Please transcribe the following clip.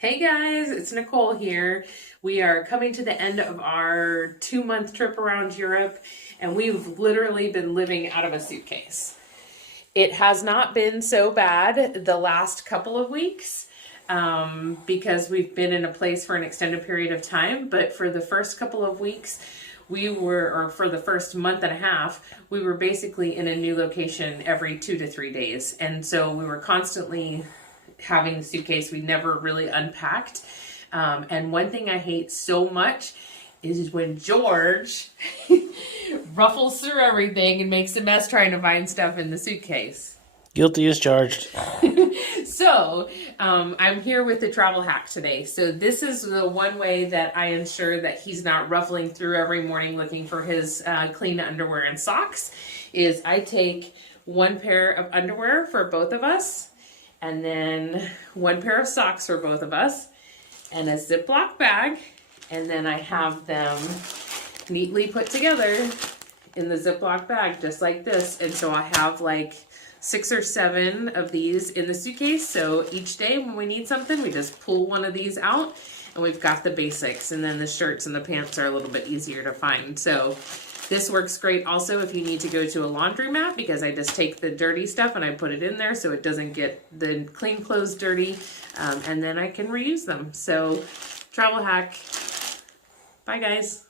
Hey guys, it's Nicole here. We are coming to the end of our 2-month trip around Europe, and we've literally been living out of a suitcase. It has not been so bad the last couple of weeks because we've been in a place for an extended period of time, but for the first couple of weeks, or for the first month and a half, we were basically in a new location every 2 to 3 days. And so we were constantly having the suitcase. We never really unpacked. And one thing I hate so much is when George ruffles through everything and makes a mess trying to find stuff in the suitcase. Guilty as charged. So I'm here with the travel hack today. So this is the one way that I ensure that he's not ruffling through every morning looking for his clean underwear and socks, is I take one pair of underwear for both of us, and then one pair of socks for both of us, and a Ziploc bag, and then I have them neatly put together in the Ziploc bag, just like this. And so I have like 6 or 7 of these in the suitcase, so each day when we need something, we just pull one of these out, and we've got the basics, and then the shirts and the pants are a little bit easier to find. So this works great also if you need to go to a laundromat, because I just take the dirty stuff and I put it in there so it doesn't get the clean clothes dirty, and then I can reuse them. So travel hack. Bye guys.